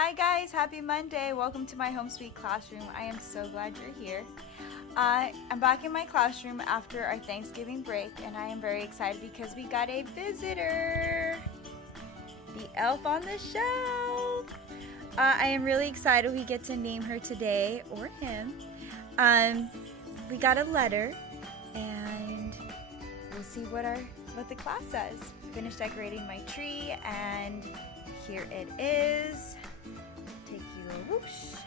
Hi guys, happy Monday. Welcome to my home sweet classroom. I am so glad you're here. I'm back in my classroom after our Thanksgiving break and I am very excited because we got a visitor. The elf on the shelf. I am really excited we get to name her today, or him. We got a letter and we'll see what the class says. Finished decorating my tree and here it is. Take you a whoosh.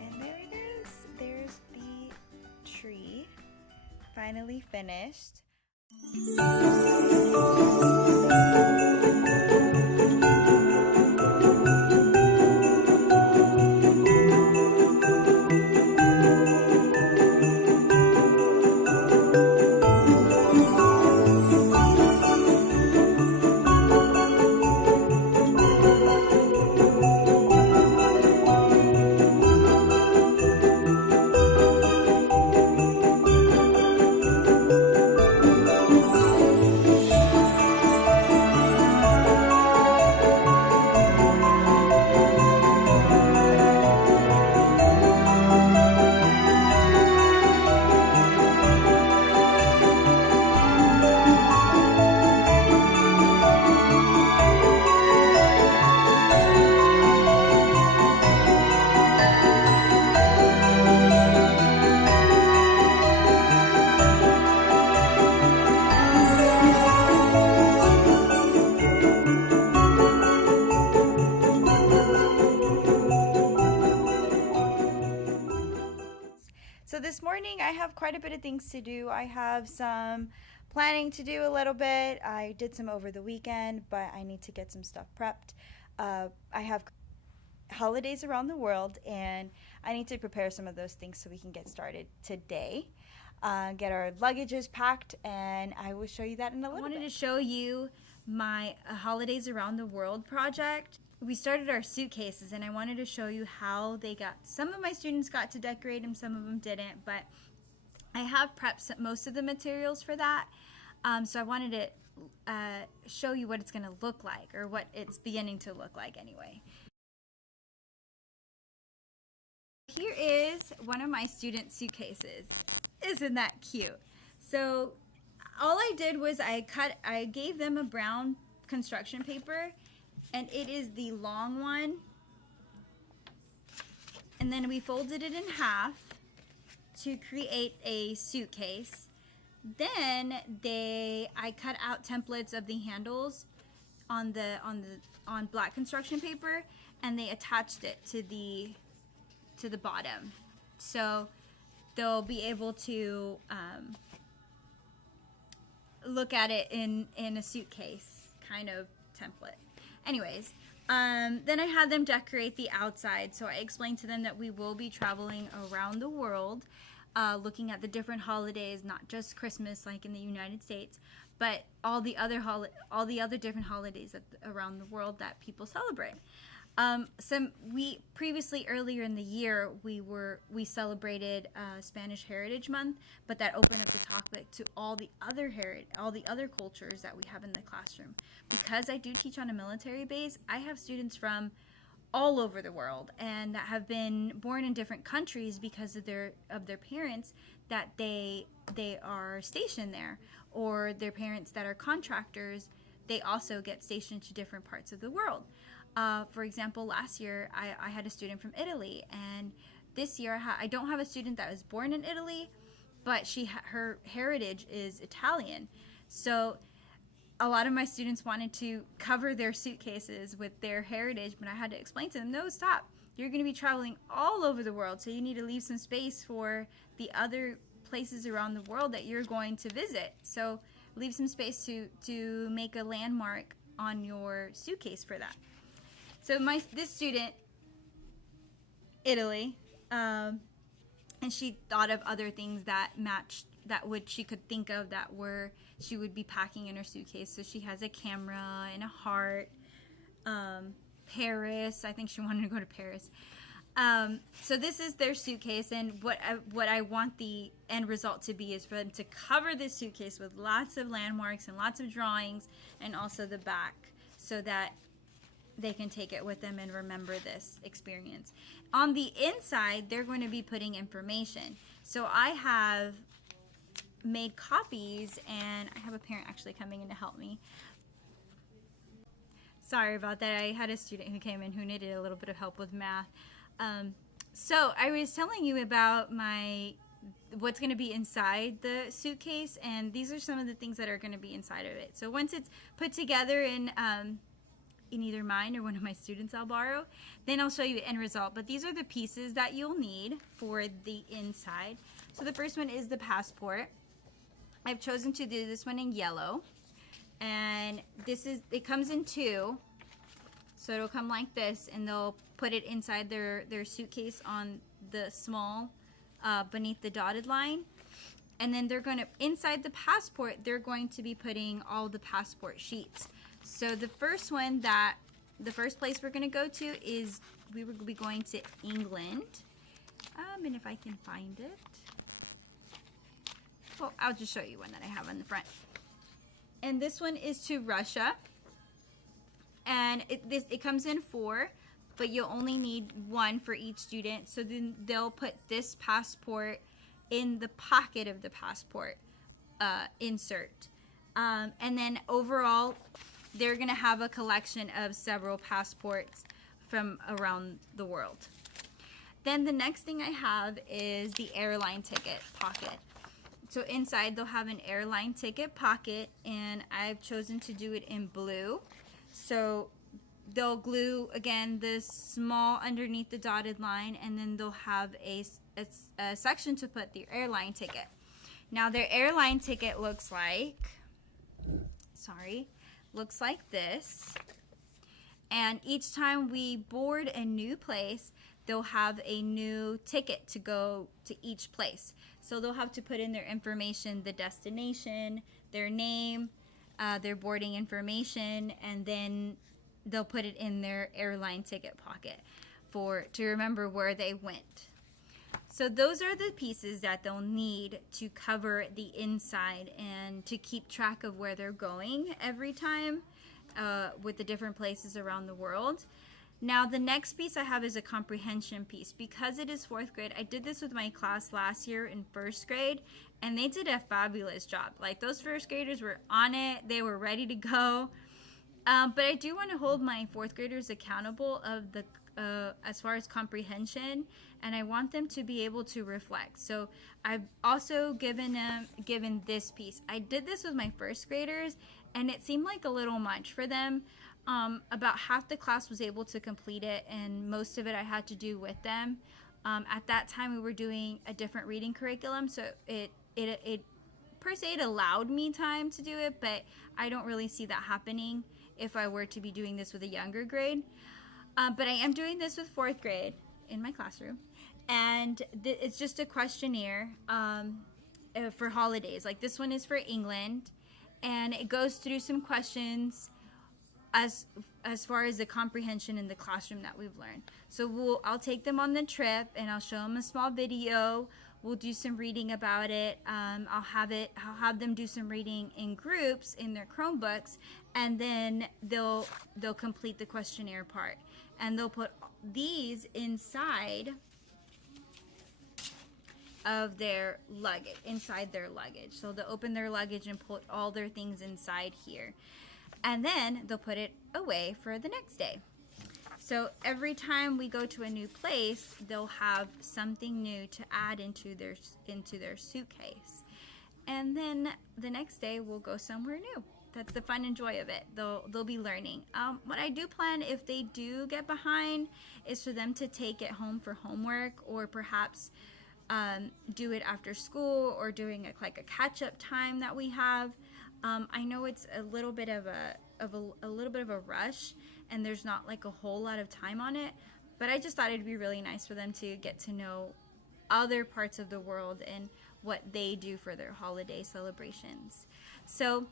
And there it is. There's the tree. Finally finished. So this morning I have quite a bit of things to do. I have some planning to do a little bit. I did some over the weekend, but I need to get some stuff prepped. I have holidays around the world and I need to prepare some of those things so we can get started today. Get our luggages packed and I will show you that in a little bit. I wanted to show you my holidays around the world project. We started our suitcases and I wanted to show you how they got, some of my students got to decorate them, some of them didn't, but I have prepped most of the materials for that. So I wanted to show you what it's going to look like, or what it's beginning to look like anyway. Here is one of my student suitcases. Isn't that cute? So all I did was I gave them a brown construction paper, and it is the long one, and then we folded it in half to create a suitcase. Then I cut out templates of the handles on black construction paper, and they attached it to the bottom, so they'll be able to look at it in a suitcase kind of template. Anyways, then I had them decorate the outside. So I explained to them that we will be traveling around the world, looking at the different holidays, not just Christmas like in the United States, but all the other different holidays around the world that people celebrate. Earlier in the year we celebrated Spanish Heritage Month, but that opened up the topic to all the other cultures that we have in the classroom. Because I do teach on a military base, I have students from all over the world and that have been born in different countries because of their parents that they are stationed there, or their parents that are contractors. They also get stationed to different parts of the world. For example, last year I had a student from Italy, and this year I don't have a student that was born in Italy, but her heritage is Italian. So a lot of my students wanted to cover their suitcases with their heritage, but I had to explain to them, no, stop. You're going to be traveling all over the world, so you need to leave some space for the other places around the world that you're going to visit. So leave some space to make a landmark on your suitcase for that. So this student, Italy, and she thought of other things that matched, she could think of she would be packing in her suitcase. So she has a camera and a heart. Paris, I think she wanted to go to Paris. So this is their suitcase, and what I want the end result to be is for them to cover this suitcase with lots of landmarks and lots of drawings, and also the back, so that they can take it with them and remember this experience. On the inside, they're going to be putting information. So I have made copies, and I have a parent actually coming in to help me. Sorry about that. I had a student who came in who needed a little bit of help with math. So I was telling you about what's going to be inside the suitcase, and these are some of the things that are going to be inside of it. So once it's put together in either mine or one of my students I'll borrow, then I'll show you the end result. But these are the pieces that you'll need for the inside. So the first one is the passport. I've chosen to do this one in yellow, and it comes in two, so it'll come like this, and they'll put it inside their suitcase on the small beneath the dotted line. And then they're going to, inside the passport, they're going to be putting all the passport sheets. So the first place we're going to go to is, we will be going to England. And if I can find it. Well, I'll just show you one that I have on the front. And this one is to Russia. And it comes in 4, but you'll only need 1 for each student. So then they'll put this passport in the pocket of the passport insert. And then overall, they're going to have a collection of several passports from around the world. Then the next thing I have is the airline ticket pocket. So inside they'll have an airline ticket pocket, and I've chosen to do it in blue. So they'll glue, again, this small underneath the dotted line, and then they'll have a section to put the airline ticket. Now their airline ticket looks like this. And each time we board a new place, they'll have a new ticket to go to each place. So they'll have to put in their information, the destination, their name, their boarding information, and then they'll put it in their airline ticket pocket to remember where they went. So those are the pieces that they'll need to cover the inside and to keep track of where they're going every time with the different places around the world. Now the next piece I have is a comprehension piece. Because it is 4th grade, I did this with my class last year in 1st grade, and they did a fabulous job. Like, those 1st graders were on it, they were ready to go. But I do want to hold my 4th graders accountable of the as far as comprehension, and I want them to be able to reflect. So I've also given this piece. I did this with my 1st graders, and it seemed like a little much for them. About half the class was able to complete it, and most of it I had to do with them. At that time, we were doing a different reading curriculum, so it per se it allowed me time to do it, but I don't really see that happening if I were to be doing this with a younger grade. But I am doing this with 4th grade in my classroom, and it's just a questionnaire for holidays. Like, this one is for England, and it goes through some questions as far as the comprehension in the classroom that we've learned. So I'll take them on the trip, and I'll show them a small video. We'll do some reading about it. I'll have them do some reading in groups in their Chromebooks, and then they'll complete the questionnaire part, and they'll put these inside of their luggage, So they'll open their luggage and put all their things inside here, and then they'll put it away for the next day. So every time we go to a new place, they'll have something new to add into their suitcase. And then the next day we'll go somewhere new. That's the fun and joy of it. They'll be learning. What I do plan, if they do get behind, is for them to take it home for homework, or perhaps do it after school, or doing like a catch-up time that we have. I know it's a little bit of a rush, and there's not like a whole lot of time on it, but I just thought it'd be really nice for them to get to know other parts of the world and what they do for their holiday celebrations. So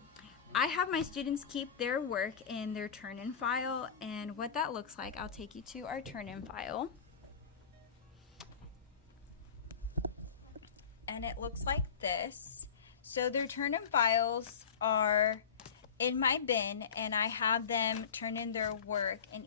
I have my students keep their work in their turn-in file, and what that looks like, I'll take you to our turn-in file. And it looks like this. So their turn-in files are in my bin, and I have them turn in their work, and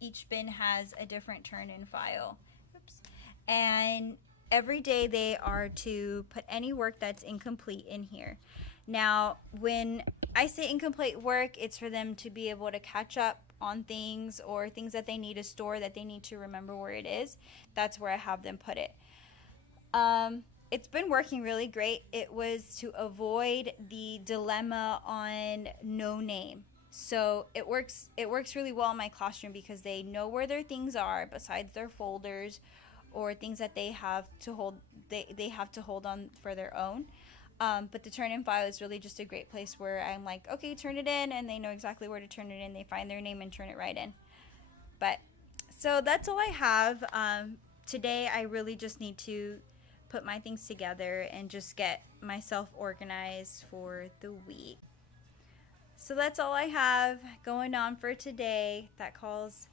each bin has a different turn in file. Oops. And every day they are to put any work that's incomplete in here. Now, when I say incomplete work, it's for them to be able to catch up on things or things that they need to store that they need to remember where it is. That's where I have them put it. It's been working really great. It was to avoid the dilemma on no name. So it works really well in my classroom because they know where their things are besides their folders or things that they have to hold on for their own. But the turn in file is really just a great place where I'm like, okay, turn it in, and they know exactly where to turn it in. They find their name and turn it right in. But so that's all I have. Today I really just need to put my things together and just get myself organized for the week. So that's all I have going on for today. That calls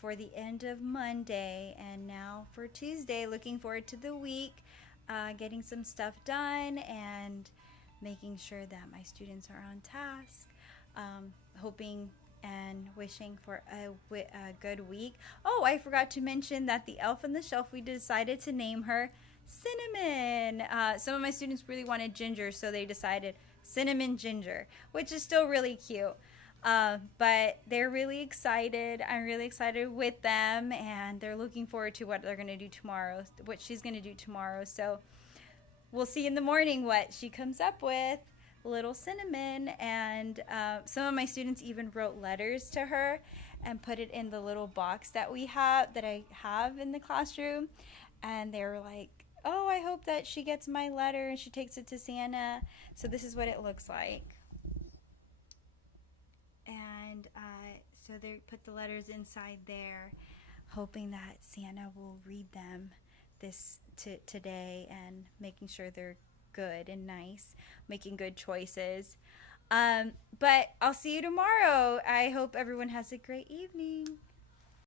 for the end of Monday, and now for Tuesday, looking forward to the week, getting some stuff done and making sure that my students are on task, hoping and wishing for a good week. Oh, I forgot to mention that the elf on the shelf, we decided to name her Cinnamon. Some of my students really wanted Ginger, so they decided Cinnamon Ginger, which is still really cute. But they're really excited. I'm really excited with them, and they're looking forward to what they're going to do tomorrow, what she's going to do tomorrow. So we'll see in the morning what she comes up with. Little Cinnamon. And some of my students even wrote letters to her and put it in the little box that I have in the classroom. And they were like, oh, I hope that she gets my letter and she takes it to Santa. So this is what it looks like. And so they put the letters inside there, hoping that Santa will read them today and making sure they're good and nice, making good choices. But I'll see you tomorrow. I hope everyone has a great evening.